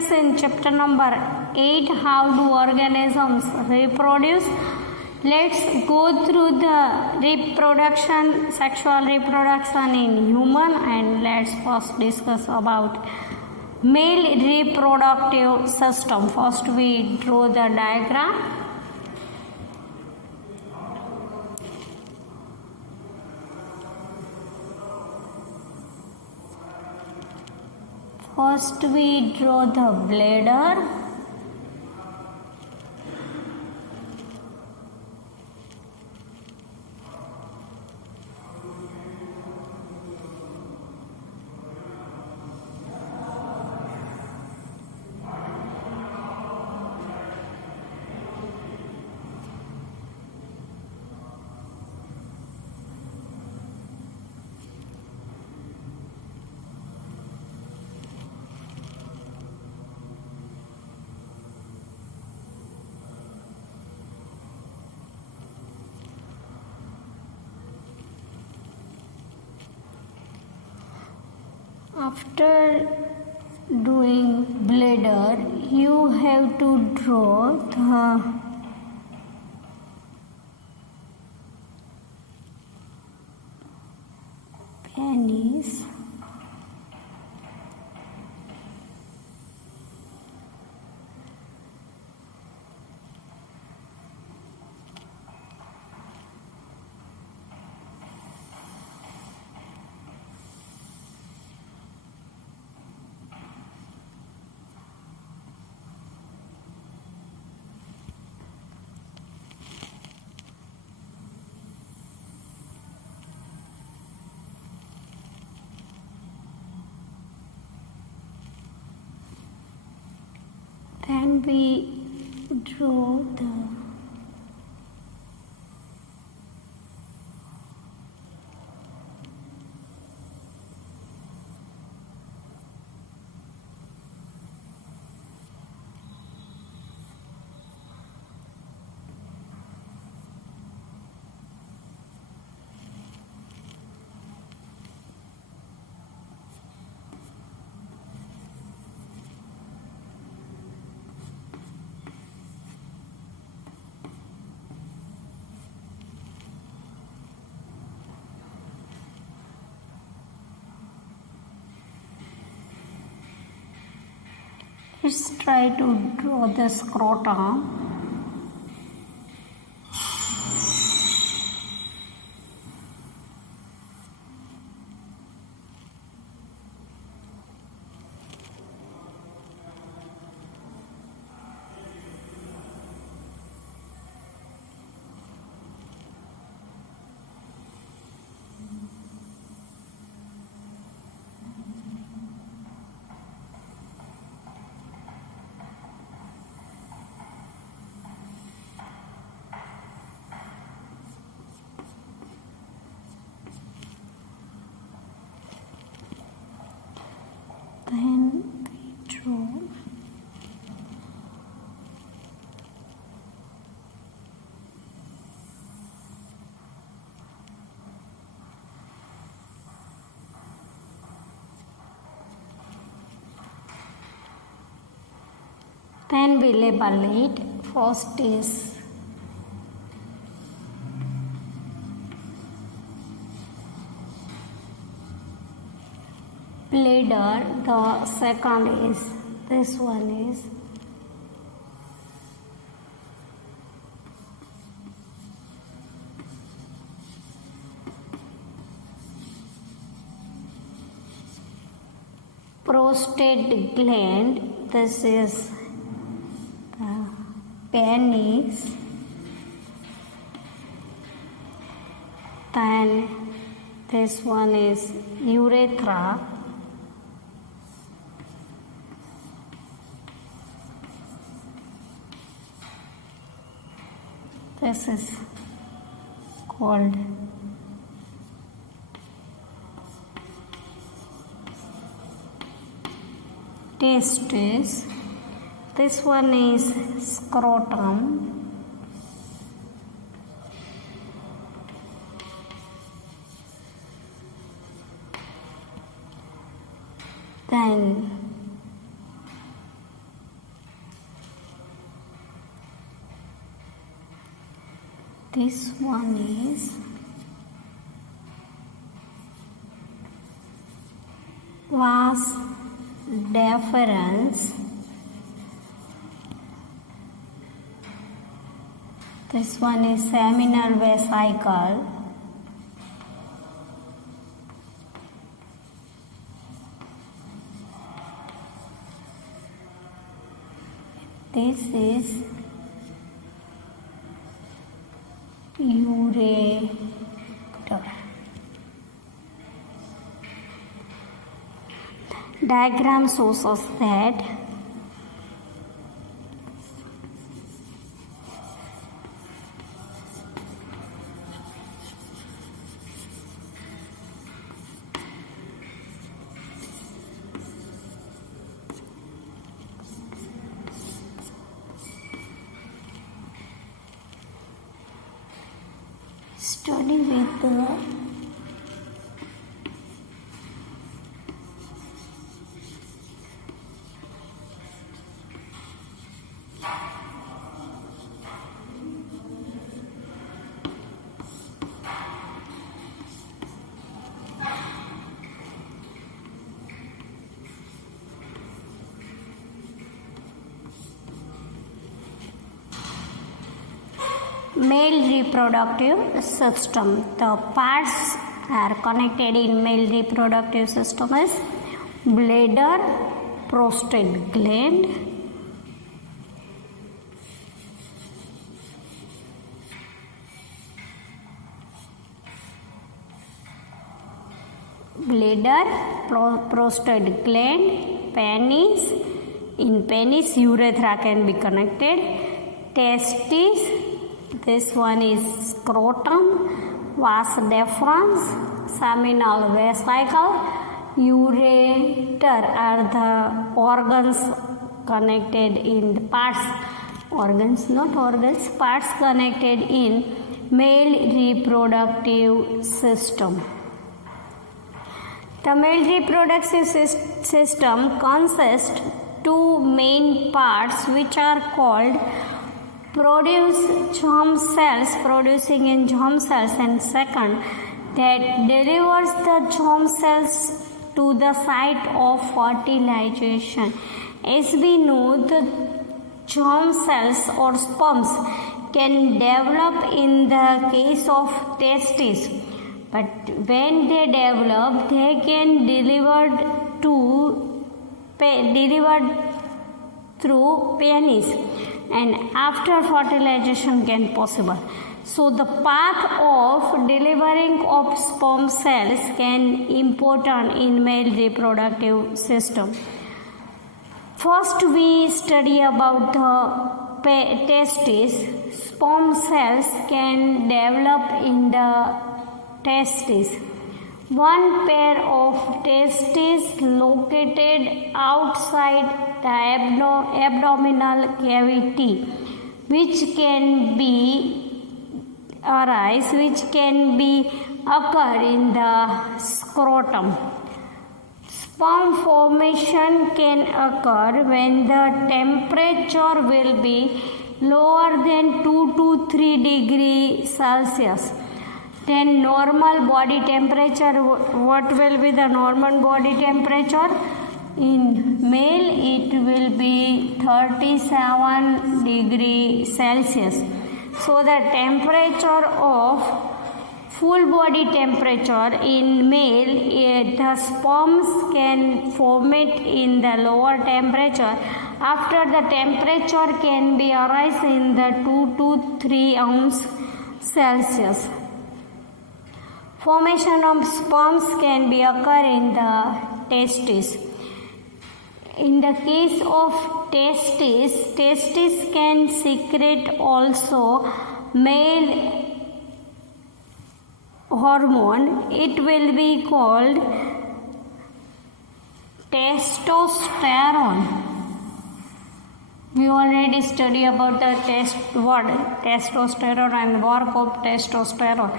students, in chapter number 8, how do organisms reproduce? Let's go through the reproduction, sexual reproduction in human, and let's first discuss about male reproductive system. First we draw the diagram. First we draw the bladder. After doing bladder, you have to draw the penis. Then we draw the Let's try to draw the scrotum. Then we draw we label it. First is bladder, the second is this one is prostate gland, this is the penis, then this one is urethra, this is called testes, this one is scrotum, then This one is vas deferens. This one is seminal vesicle. This is ureter. Diagram shows us that study with the male reproductive system. The parts are connected in male reproductive system is bladder, prostate gland, prostate gland, penis. In penis, urethra can be connected. Testes. This one is scrotum, vas deferens, seminal vesicle, ureter are the organs connected in the parts, parts connected in male reproductive system. The male reproductive system consists two main parts which are called germ cells, producing in germ cells, and second that delivers the germ cells to the site of fertilization. As we know, the germ cells or sperms can develop in the case of testes, but when they develop, they can delivered through penis, and after fertilization can possible. So the path of delivering of sperm cells can important in male reproductive system. First we study about the testes. Sperm cells can develop in the testes. One pair of testes located outside the abdominal cavity, which can occur in the scrotum. Sperm formation can occur when the temperature will be lower than 2 to 3 degrees Celsius. Then normal body temperature, what will be the normal body temperature? In male it will be 37 degrees Celsius. So the temperature of full body temperature in male, the sperms can formate in the lower temperature. After the temperature can be arise in the 2 to 3 ounce Celsius. Formation of sperms can be occur in the testes. In the case of testes can secrete also male hormone. It will be called testosterone. We already studied about the testosterone and work of testosterone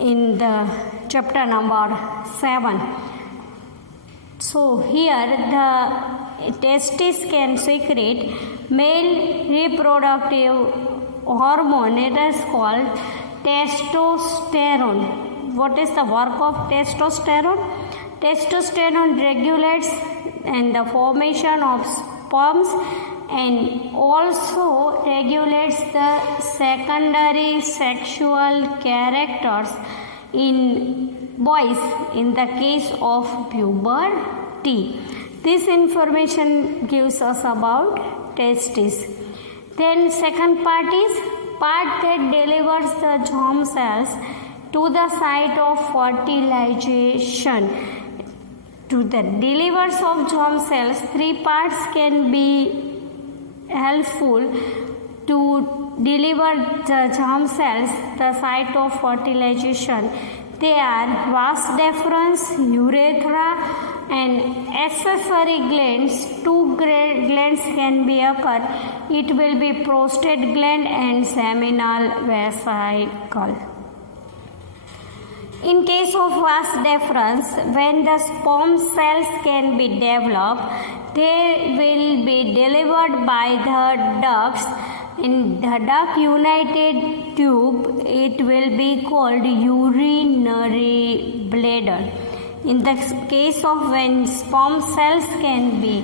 in the chapter number 7. So here the testes can secrete male reproductive hormone. It is called testosterone. What is the work of testosterone? Testosterone regulates and the formation of sperms and also regulates the secondary sexual characters in boys in the case of puberty. This information gives us about testes. Then second part is part that delivers the germ cells to the site of fertilization. To the delivers of germ cells, three parts can be helpful to deliver the germ cells the site of fertilization. They are vas deferens, urethra, and accessory glands. Two glands can be occur. It will be prostate gland and seminal vesicle. In case of vas deferens, when the sperm cells can be developed, they will be delivered by the ducts. In the duct united tube, it will be called urinary bladder. In the case of when sperm cells can be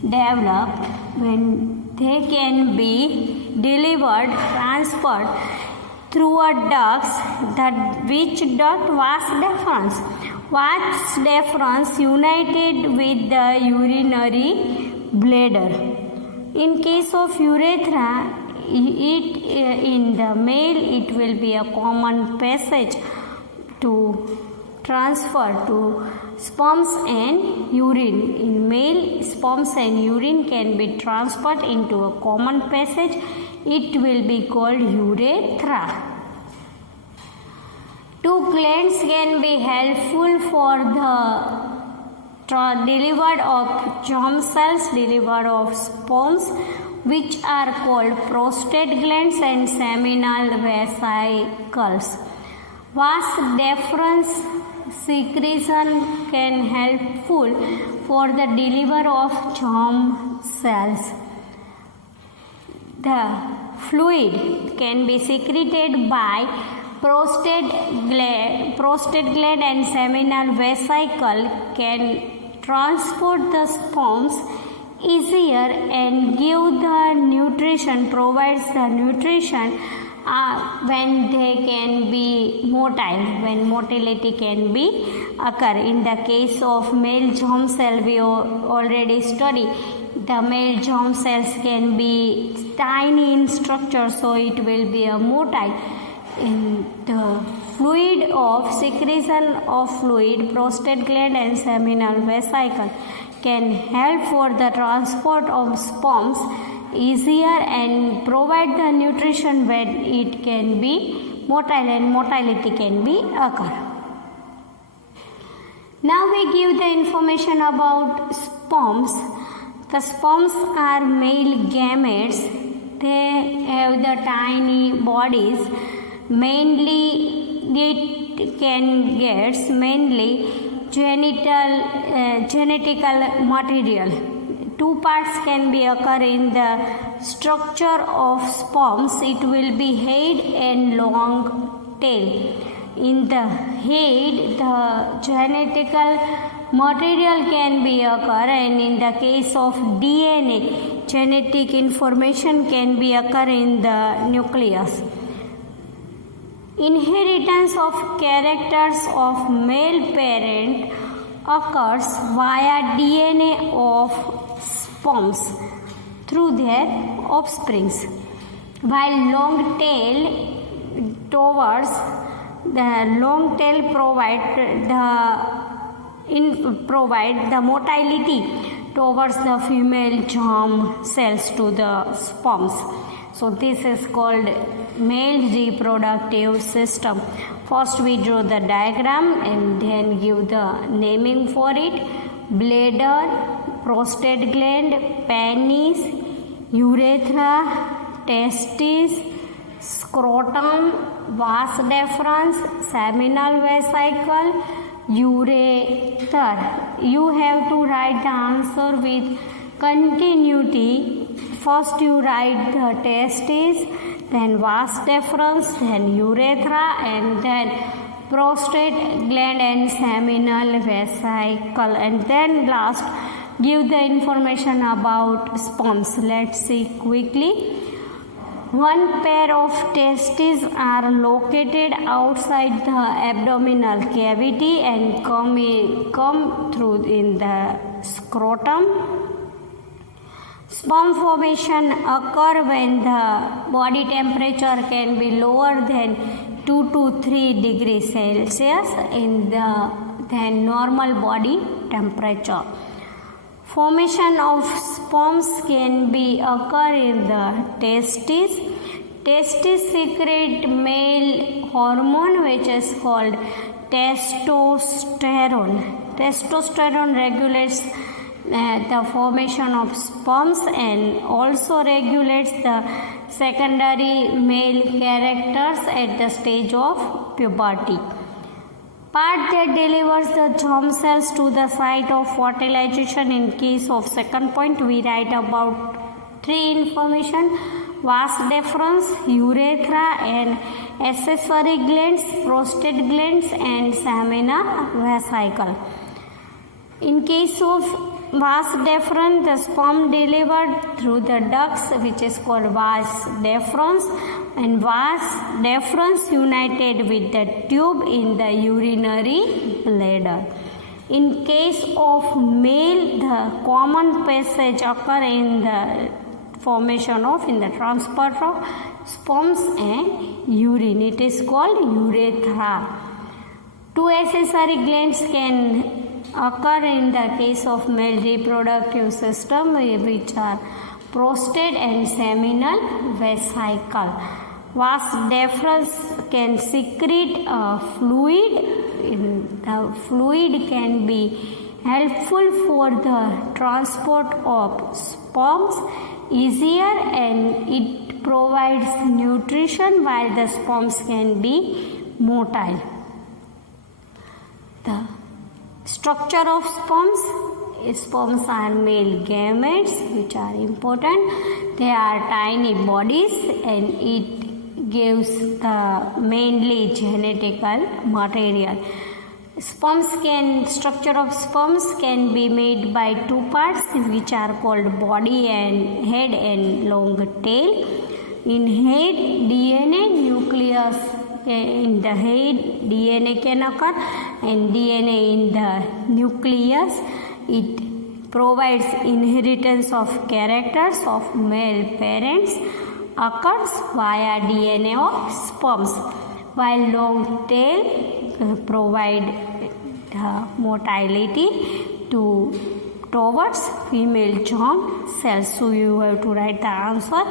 developed, when they can be delivered, transferred through a duct, which duct? Vas deferens. Vas deferens united with the urinary bladder. In case of urethra, in the male it will be a common passage to transfer to sperms and urine. In male, sperms and urine can be transferred into a common passage. It will be called urethra. Two glands can be helpful for the delivery of germ cells, delivery of sperms, which are called prostate glands and seminal vesicles. Vas deferens secretion can helpful for the delivery of germ cells. The fluid can be secreted by prostate gland and seminal vesicle can transport the sperms easier and give the nutrition, provides the nutrition when they can be motile, when motility can be occur. In the case of male germ cell, we already studied the male germ cells can be tiny in structure, so it will be a motile. In the fluid of secretion of fluid, prostate gland and seminal vesicle can help for the transport of sperms easier and provide the nutrition when it can be motile and motility can be occur. Now we give the information about sperms. The sperms are male gametes. They have the tiny bodies. Mainly it can get mainly genetical material. Two parts can be occur in the structure of sperms. It will be head and long tail. In the head, the genetical material can be occur, and in the case of DNA, genetic information can be occur in the nucleus. Inheritance of characters of male parent occurs via DNA of sperms through their offsprings, while long tail provide the motility towards the female germ cells to the sperms. So this is called male reproductive system. First we draw the diagram and then give the naming for it. Bladder, prostate gland, penis, urethra, testes, scrotum, vas deferens, seminal vesicle, ureter. You have to write the answer with continuity. First you write the testes, then vas deferens, then urethra, and then prostate gland and seminal vesicle, and then last give the information about sperms. Let's see quickly. One pair of testes are located outside the abdominal cavity and come through in the scrotum. Sperm formation occur when the body temperature can be lower than 2 to 3 degrees Celsius than normal body temperature. Formation of sperms can be occur in the testes. Testes secrete male hormone which is called testosterone. Testosterone regulates the formation of sperms and also regulates the secondary male characters at the stage of puberty. Part that delivers the germ cells to the site of fertilization. In case of second point, we write about 3 information: vas deferens, urethra, and accessory glands, prostate glands, and seminal vesicle. In case of vas deferens, the sperm delivered through the ducts which is called vas deferens, and vas deferens united with the tube in the urinary bladder. In case of male, the common passage occur in the formation of in the transfer of sperms and urine. It is called urethra. 2 accessory glands can occur in the case of male reproductive system, which are prostate and seminal vesicle. Vas deferens can secrete a fluid. The fluid can be helpful for the transport of sperms easier, and it provides nutrition while the sperms can be motile. The structure of sperms. Sperms are male gametes which are important. They are tiny bodies and it gives the mainly genetical material. Structure of sperms can be made by 2 parts which are called body and head and long tail. In head, DNA nucleus. In the head, DNA can occur, and DNA in the nucleus. It provides inheritance of characters of male parents occurs via DNA of sperms, while long tail provide motility towards female germ cells. So you have to write the answer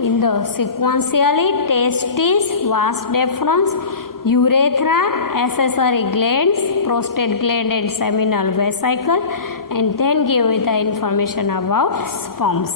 in the sequentially: testes, vas deferens, urethra, accessory glands, prostate gland, and seminal vesicle, and then give the information about sperms.